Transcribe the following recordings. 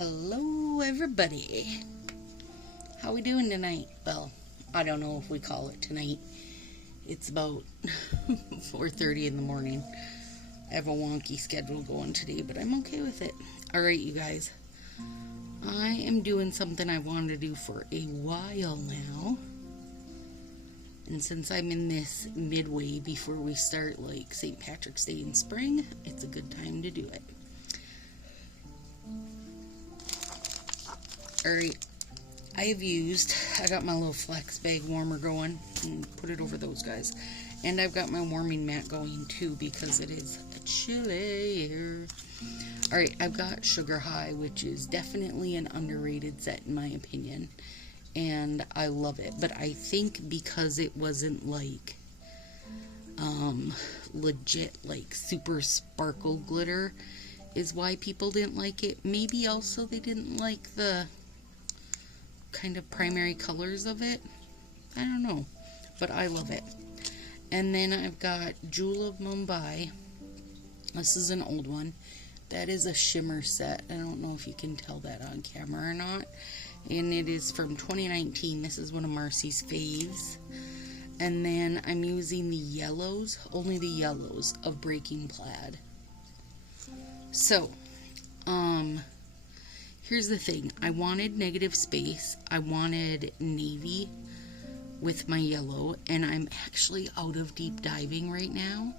Hello everybody. How we doing tonight? Well, I don't know if we call it tonight. It's about 4:30 in the morning. I have a wonky schedule going today, but I'm okay with it. Alright, you guys. I am doing something I wanted to do for a while now. And since I'm in this midway before we start like St. Patrick's Day in spring, it's a good time to do it. Alright, I got my little flex bag warmer going and put it over those guys. And I've got my warming mat going too because it is chilly here. Alright, I've got Sugar High, which is definitely an underrated set in my opinion. And I love it. But I think because it wasn't like legit like super sparkle glitter is why people didn't like it. Maybe also they didn't like the kind of primary colors of it. I don't know, but I love it. And then I've got Jewel of Mumbai. This is an old one. That is a shimmer set. I don't know if you can tell that on camera or not. And it is from 2019. This is one of Marcy's faves. And then I'm using the yellows, only the yellows of Breaking Plaid. So, here's the thing. I wanted negative space. I wanted navy with my yellow. And I'm actually out of deep diving right now,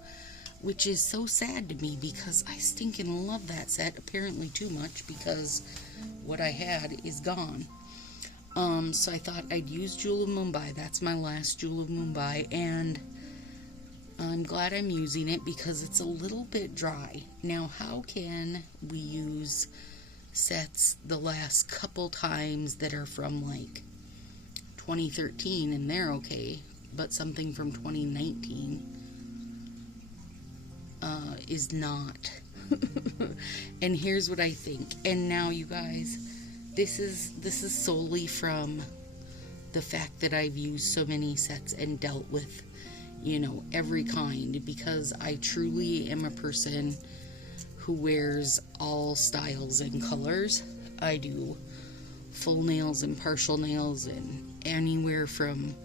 which is so sad to me because I stinking love that set. Apparently too much because what I had is gone. So I thought I'd use Jewel of Mumbai. That's my last Jewel of Mumbai. And I'm glad I'm using it because it's a little bit dry. Now, how can we use sets the last couple times that are from like 2013 and they're okay, but something from 2019 is not? And here's what I think. And now, you guys, this is solely from the fact that I've used so many sets and dealt with, you know, every kind, because I truly am a person who wears all styles and colors. I do full nails and partial nails and anywhere from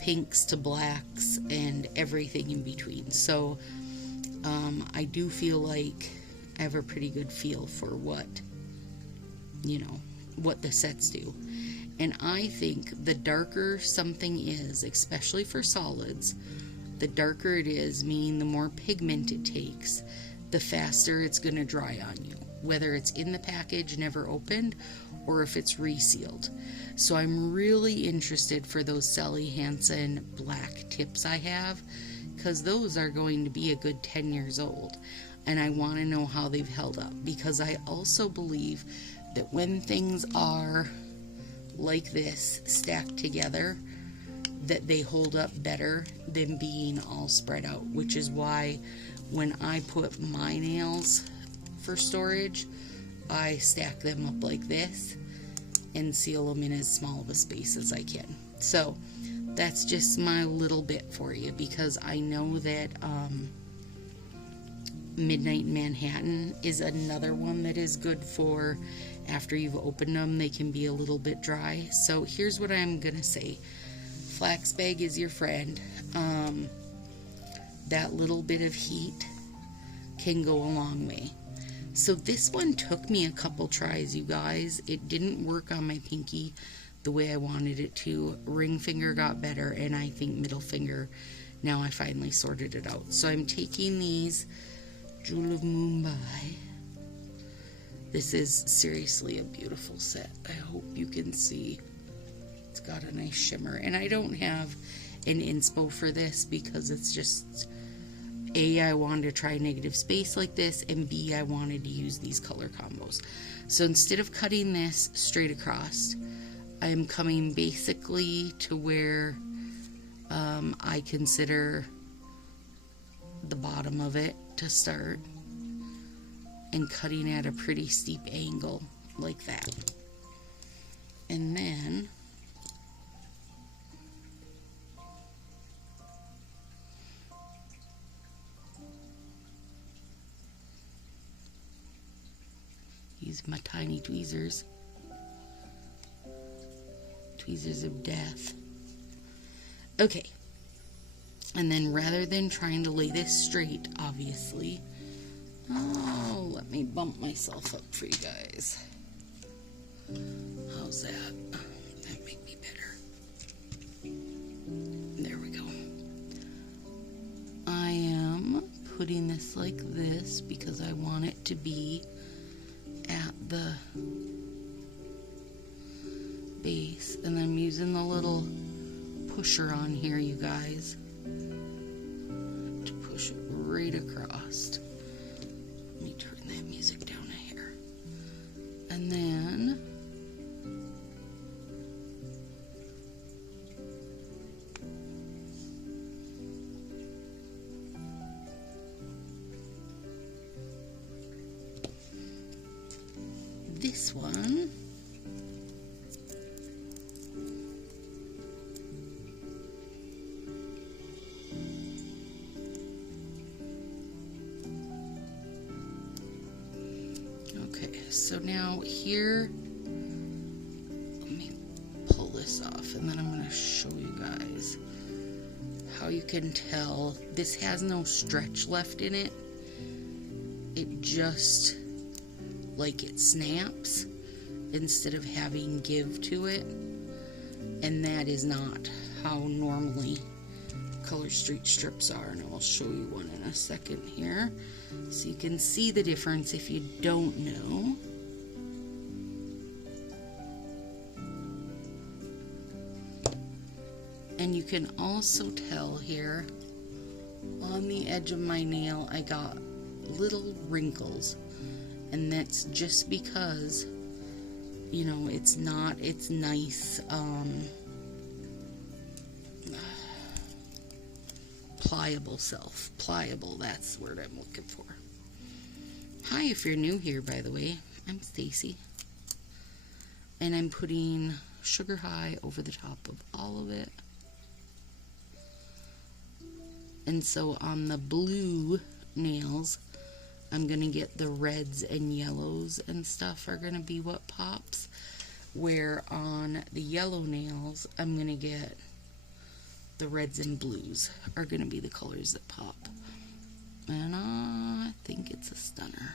pinks to blacks and everything in between. So I do feel like I have a pretty good feel for what the sets do. And I think the darker something is, especially for solids, the darker it is, meaning the more pigment it takes, the faster it's going to dry on you, whether it's in the package never opened or if it's resealed. So I'm really interested for those Sally Hansen black tips I have, because those are going to be a good 10 years old, and I want to know how they've held up, because I also believe that when things are like this stacked together, that they hold up better than being all spread out, which is why when I put my nails for storage, I stack them up like this and seal them in as small of a space as I can. So that's just my little bit for you, because I know that Midnight in Manhattan is another one that is good for after you've opened them. They can be a little bit dry. So here's what I'm gonna say. Flax bag is your friend. That little bit of heat can go a long way. So this one took me a couple tries, you guys. It didn't work on my pinky the way I wanted it to. Ring finger got better, and I think middle finger, now I finally sorted it out. So I'm taking these Jewel of Mumbai. This is seriously a beautiful set. I hope you can see. It's got a nice shimmer. And I don't have an inspo for this because it's just, A, I wanted to try negative space like this, and B, I wanted to use these color combos. So instead of cutting this straight across, I'm coming basically to where I consider the bottom of it to start, and cutting at a pretty steep angle like that. And then Use my tiny tweezers. Tweezers of death. Okay. And then rather than trying to lay this straight, obviously, oh, let me bump myself up for you guys. How's that? That might be better. There we go. I am putting this like this because I want it to be at the base, and I'm using the little pusher on here, you guys, to push it right across. Let me turn that music down a hair. And then this one, okay, so now here, let me pull this off and then I'm going to show you guys how you can tell this has no stretch left in it. It just, like, it snaps instead of having give to it, and that is not how normally color street strips are, and I will show you one in a second here so you can see the difference if you don't know. And you can also tell here on the edge of my nail I got little wrinkles. And that's just because, you know, it's not its nice, pliable self. Pliable, that's the word I'm looking for. Hi, if you're new here, by the way. I'm Stacy. And I'm putting Sugar High over the top of all of it. And so on the blue nails, I'm going to get the reds and yellows and stuff are going to be what pops. Where on the yellow nails, I'm going to get the reds and blues are going to be the colors that pop. And I think it's a stunner.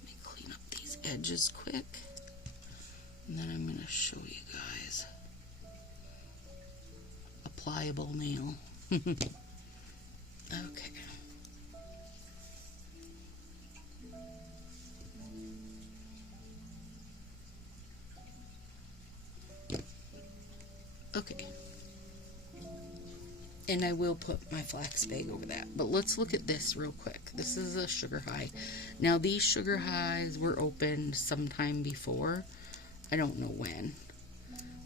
Let me clean up these edges quick. And then I'm going to show you guys a pliable nail. Okay. Okay. And I will put my flax bag over that. But let's look at this real quick. This is a Sugar High. Now these Sugar Highs were opened sometime before. I don't know when.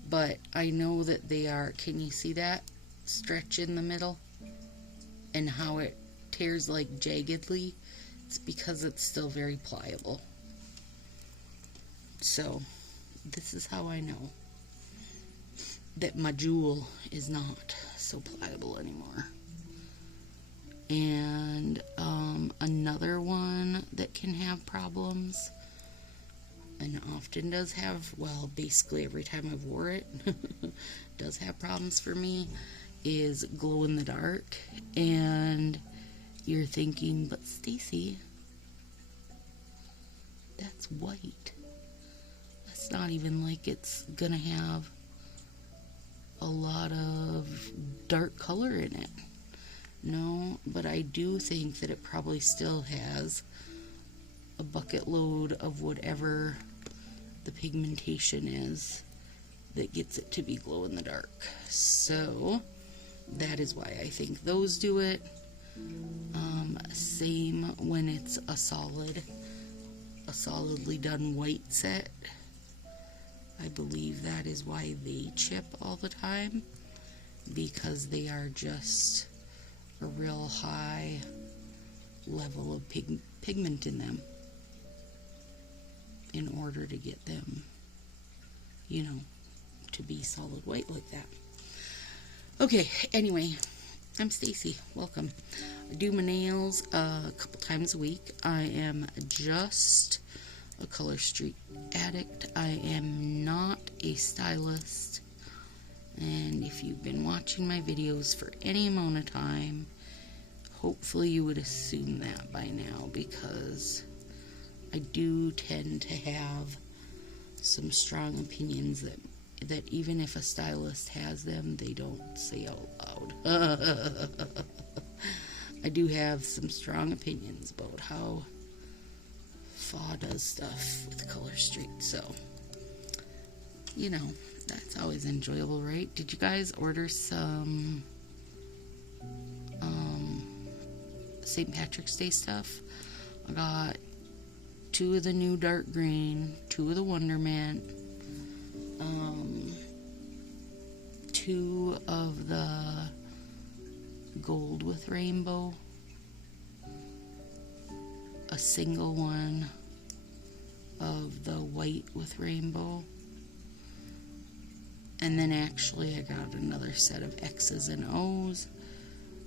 But I know that they are, can you see that stretch in the middle? And how it tears like jaggedly? It's because it's still very pliable. So this is how I know that my jewel is not so pliable anymore. And another one that can have problems, and often does have, well, basically every time I've wore it, does have problems for me, is glow in the dark. And you're thinking, but Stacy, that's white. That's not even like it's gonna have a lot of dark color in it. No, but I do think that it probably still has a bucket load of whatever the pigmentation is that gets it to be glow in the dark. So that is why I think those do it. Same when it's a solidly done white set. I believe that is why they chip all the time, because they are just a real high level of pigment in them in order to get them, you know, to be solid white like that. Okay, anyway, I'm Stacy. Welcome. I do my nails a couple times a week. I am just a color streak addict. I am not a stylist. And if you've been watching my videos for any amount of time, hopefully you would assume that by now, because I do tend to have some strong opinions that even if a stylist has them, they don't say out loud. I do have some strong opinions about how Fa does stuff with color streak, so, you know, that's always enjoyable, right? Did you guys order some St. Patrick's Day stuff? I got 2 of the new dark green, 2 of the Wonderment, 2 of the gold with rainbow, a single one of the white with rainbow, and then actually I got another set of X's and O's,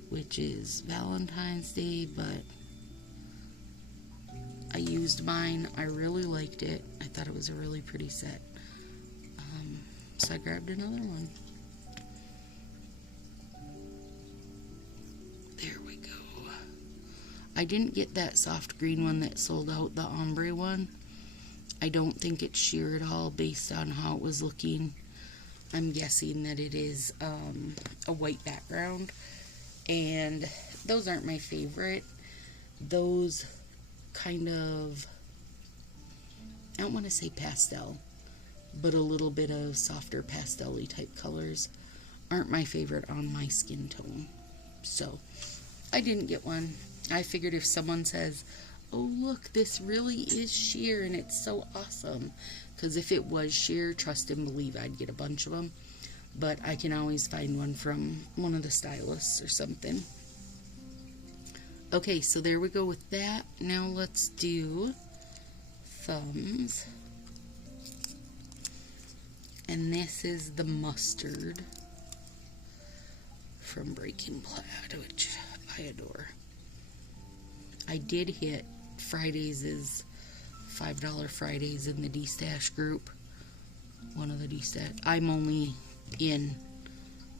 which is Valentine's Day, but I used mine. I really liked it. I thought it was a really pretty set. So I grabbed another one. There we go. I didn't get that soft green one that sold out, the ombre one. I don't think it's sheer at all based on how it was looking. I'm guessing that it is a white background. And those aren't my favorite. Those kind of, I don't want to say pastel, but a little bit of softer pastel-y type colors aren't my favorite on my skin tone. So I didn't get one. I figured if someone says, oh look, this really is sheer and it's so awesome, because if it was sheer, trust and believe I'd get a bunch of them, but I can always find one from one of the stylists or something. Okay, so there we go with that. Now let's do thumbs. And this is the mustard from Breaking Plaid, which I adore. I did hit Fridays is $5 Fridays in the D-Stash group. One of the D-Stash. I'm only in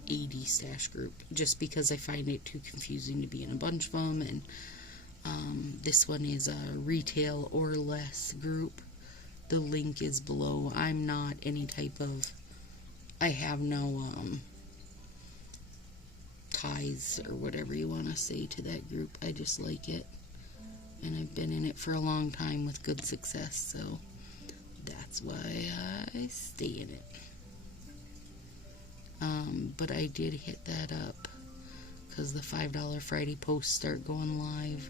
a D-Stash group just because I find it too confusing to be in a bunch of them. And this one is a retail or less group. The link is below. I'm not any type of, I have no ties or whatever you want to say to that group. I just like it. And I've been in it for a long time with good success, so that's why I stay in it. But I did hit that up because the $5 Friday posts start going live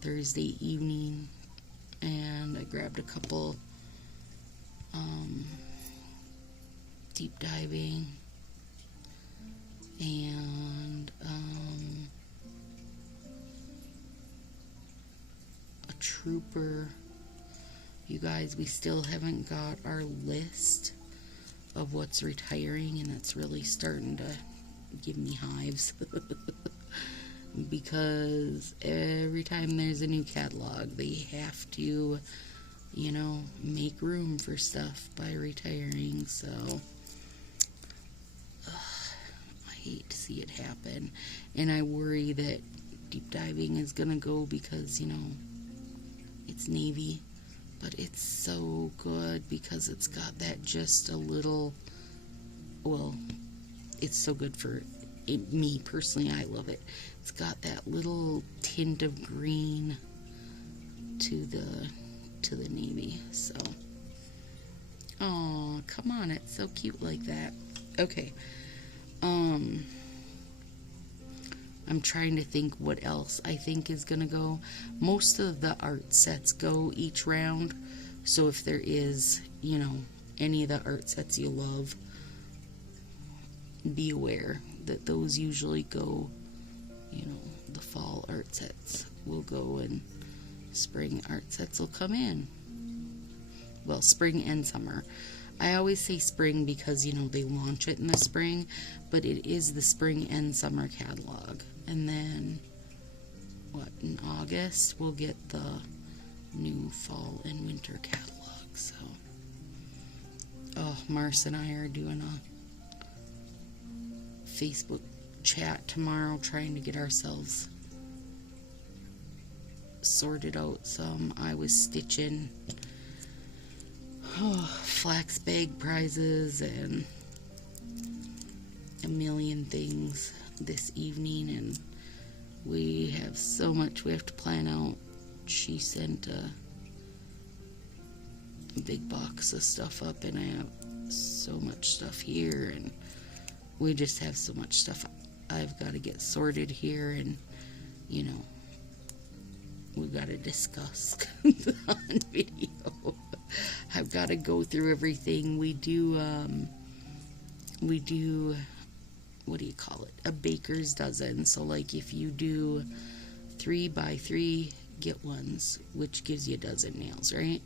Thursday evening, and I grabbed a couple deep diving and a trooper. You guys, we still haven't got our list of what's retiring, and that's really starting to give me hives because every time there's a new catalog, they have to, you know, make room for stuff by retiring. So I hate to see it happen, and I worry that deep diving is gonna go because, you know, it's navy, but it's so good because it's got that just a little, well, it's so good for it, me personally. I love it. It's got that little tint of green to the navy. So, oh, come on, it's so cute like that. Okay. I'm trying to think what else I think is gonna go. Most of the art sets go each round, so if there is, you know, any of the art sets you love, be aware that those usually go, you know, the fall art sets will go and spring art sets will come in. Well, spring and summer. I always say spring because, you know, they launch it in the spring, but it is the spring and summer catalog. And then, what, in August, we'll get the new fall and winter catalog. So, oh, Mars and I are doing a Facebook chat tomorrow trying to get ourselves sorted out some. I was stitching flax bag prizes and a million things this evening, and we have so much we have to plan out. She sent a big box of stuff up, and I have so much stuff here, and we just have so much stuff I've got to get sorted here, and you know, we got to discuss on video. I've got to go through everything. We do, what do you call it? A baker's dozen. So, like, if you do 3 by 3 get ones, which gives you a dozen nails, right?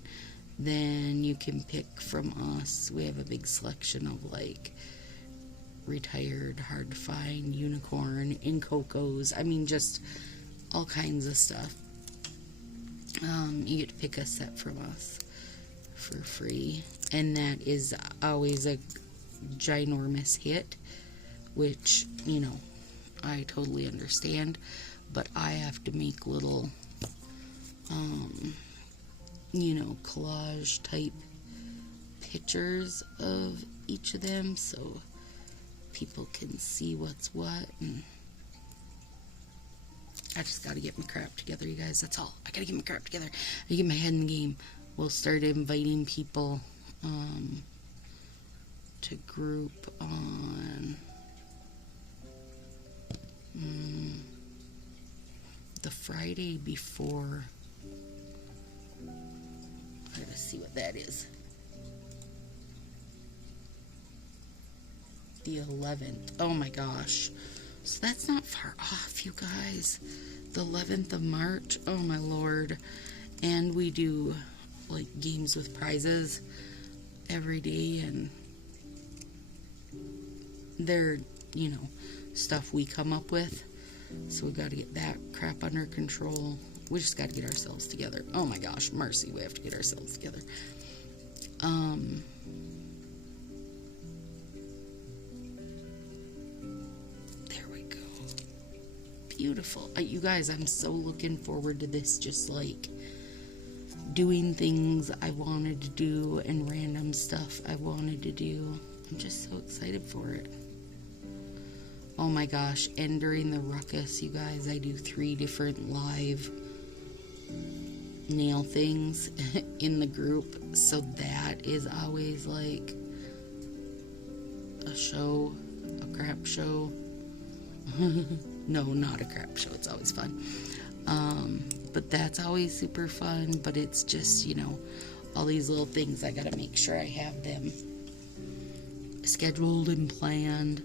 Then you can pick from us. We have a big selection of, like, retired, hard to find, unicorn, in cocos. I mean, just all kinds of stuff. You get to pick a set from us for free, and that is always a ginormous hit, which, you know, I totally understand, but I have to make little, you know, collage type pictures of each of them so people can see what's what, and I just gotta get my crap together, you guys. That's all. I gotta get my crap together. I gotta get my head in the game. We'll start inviting people to group on the Friday before. I gotta see what that is. The 11th. Oh my gosh. So that's not far off, you guys. The 11th of March. Oh my lord. And we do like games with prizes every day, and they're, you know, stuff we come up with. So we got to get that crap under control. We just got to get ourselves together. Oh my gosh, mercy, we have to get ourselves together. There we go. Beautiful. You guys, I'm so looking forward to this, just like doing things I wanted to do and random stuff I wanted to do. I'm just so excited for it. Oh my gosh, and during the ruckus, you guys, I do 3 different live nail things in the group, so that is always like a show, a crap show. No, not a crap show, it's always fun. But that's always super fun, but it's just, you know, all these little things, I gotta make sure I have them scheduled and planned.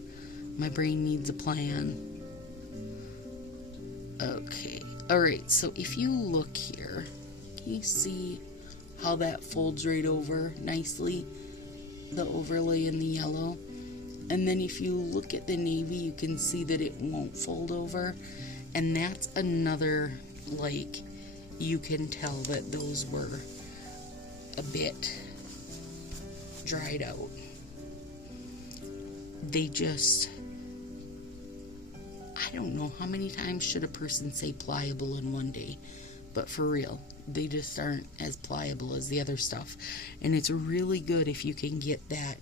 My brain needs a plan. Okay, alright, so if you look here, can you see how that folds right over nicely? The overlay in the yellow. And then if you look at the navy, you can see that it won't fold over. And that's another, like, you can tell that those were a bit dried out. They just, I don't know how many times should a person say pliable in one day, but for real, they just aren't as pliable as the other stuff. And it's really good if you can get that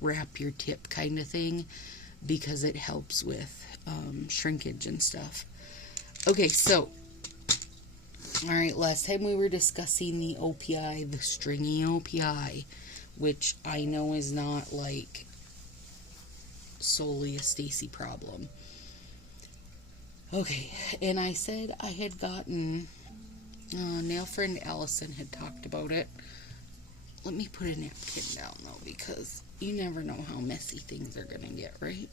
wrap your tip kind of thing, because it helps with shrinkage and stuff. Okay, so alright, last time we were discussing the OPI, the stringy OPI, which I know is not like solely a Stacy problem. Okay, and I said I had gotten nail friend Allison had talked about it. Let me put a napkin down though, because you never know how messy things are gonna get, right?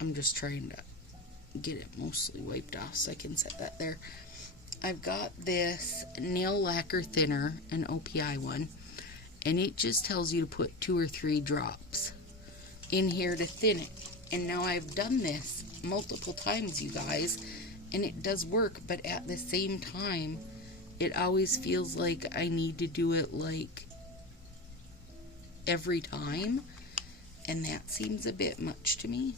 I'm just trying to get it mostly wiped off so I can set that there. I've got this nail lacquer thinner, an OPI one, and it just tells you to put 2 or 3 drops in here to thin it. And now I've done this multiple times, you guys, and it does work, but at the same time, it always feels like I need to do it like every time, and that seems a bit much to me.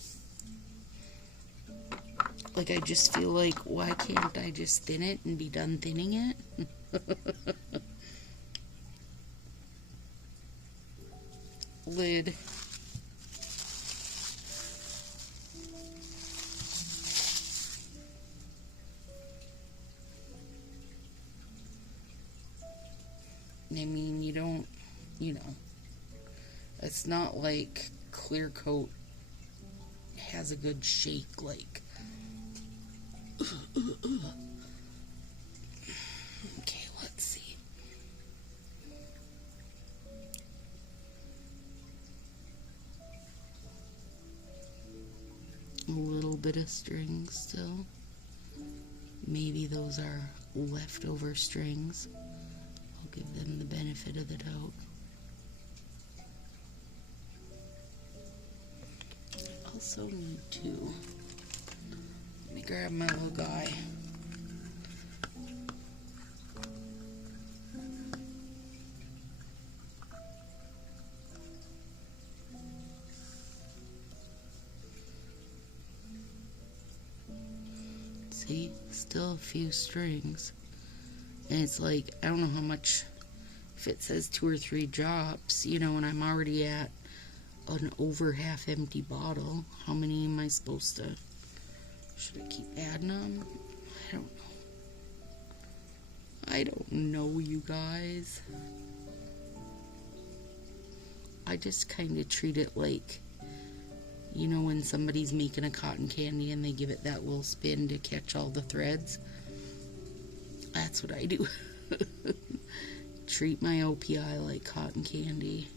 Like, I just feel like, why can't I just thin it and be done thinning it? Lid. I mean, you don't, it's not like clear coat has a good shake, like, okay, let's see. A little bit of strings still. Maybe those are leftover strings. I'll give them the benefit of the doubt. I also need to, let me grab my little guy. See, still a few strings. And it's like, I don't know how much, if it says 2 or 3 drops, and I'm already at an over half empty bottle. How many am I supposed to, should I keep adding them? I don't know, you guys. I just kind of treat it like, when somebody's making a cotton candy and they give it that little spin to catch all the threads. That's what I do. Treat my OPI like cotton candy.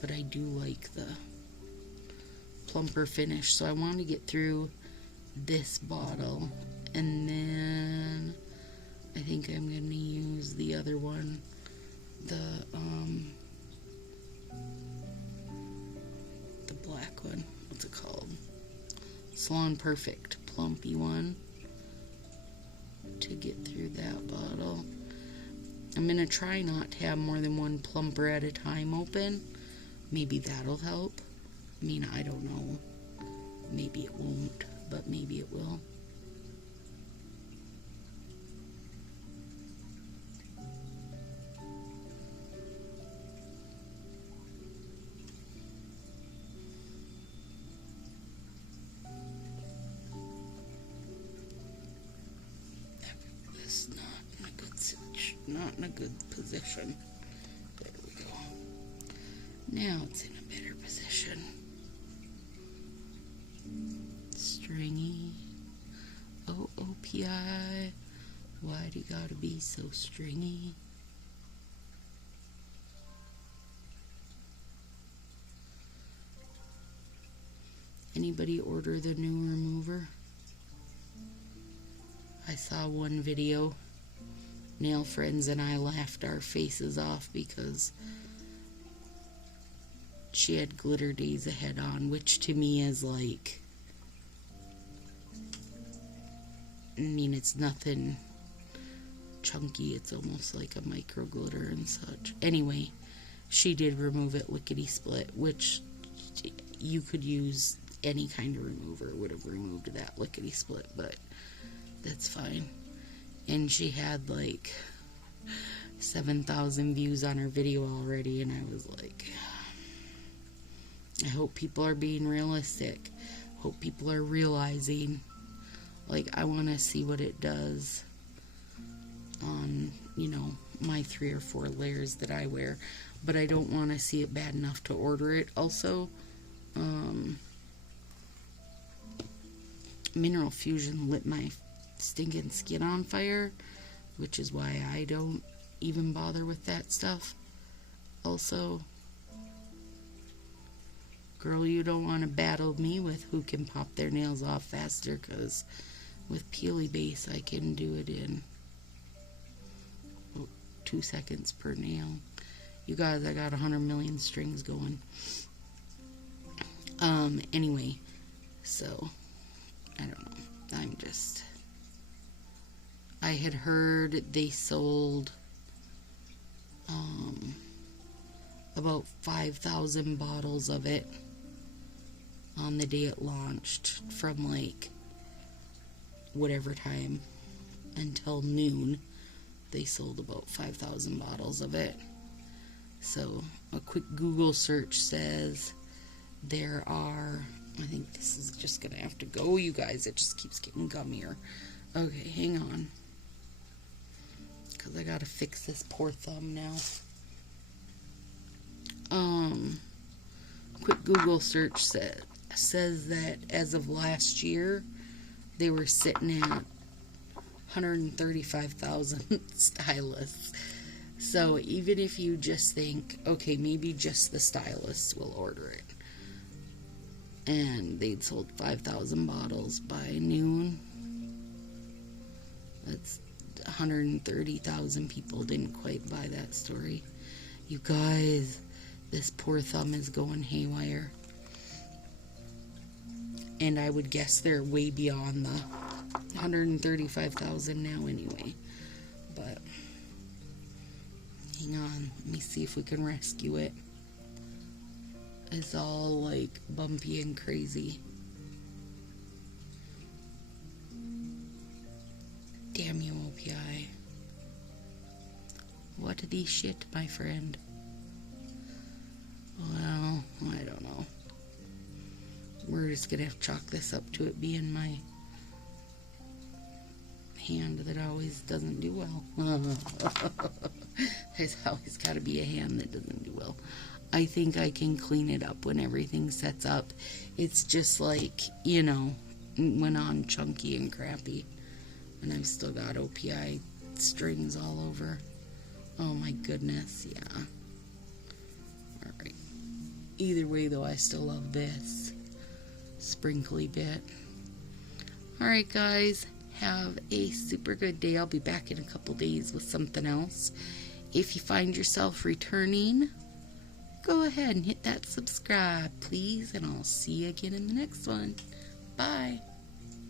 But I do like the plumper finish, so I want to get through this bottle, and then I think I'm going to use the other one, the black one. What's it called? Salon Perfect plumpy one, to get through that bottle. I'm going to try not to have more than one plumper at a time open. Maybe that'll help. I mean, I don't know. Maybe it won't, but maybe it will. Not in a good position. There we go. Now it's in a better position. Stringy. Oh, OPI. Why do you gotta be so stringy? Anybody order the new remover? I saw one video. Nail friends and I laughed our faces off because she had Glitter Days Ahead on, which to me is like, I mean, it's nothing chunky, it's almost like a micro glitter and such. Anyway, she did remove it lickety split, which you could use any kind of remover, would have removed that lickety split, but that's fine. And she had like 7,000 views on her video already, and I was like, I hope people are being realistic. Hope people are realizing, like, I want to see what it does on, my 3 or 4 layers that I wear, but I don't want to see it bad enough to order it. Also, Mineral Fusion lit my stinking skin on fire, which is why I don't even bother with that stuff. Also, Girl, you don't want to battle me with who can pop their nails off faster, because with Peely Base I can do it in 2 seconds per nail. You guys, I got 100 million strings going. Anyway, so I don't know. I had heard they sold about 5,000 bottles of it on the day it launched, from like whatever time until noon. They sold about 5,000 bottles of it. So a quick Google search says there are, I think this is just gonna have to go, you guys. It just keeps getting gummier. Okay, hang on, because I gotta fix this poor thumb now. Quick Google search says that as of last year, they were sitting at 135,000 stylists. So even if you just think, okay, maybe just the stylists will order it, and they'd sold 5,000 bottles by noon, that's 130,000 people didn't quite buy that story. You guys, this poor thumb is going haywire. And I would guess they're way beyond the 135,000 now anyway. But hang on, let me see if we can rescue it. It's all like bumpy and crazy. Damn you, OPI. What the shit, my friend? Well, I don't know. We're just gonna have to chalk this up to it being my hand that always doesn't do well. There's always gotta be a hand that doesn't do well. I think I can clean it up when everything sets up. It's just like, you know, went on chunky and crappy. And I've still got OPI strings all over. Oh my goodness, yeah. Alright. Either way though, I still love this sprinkly bit. Alright guys, have a super good day. I'll be back in a couple days with something else. If you find yourself returning, go ahead and hit that subscribe, please, and I'll see you again in the next one. Bye.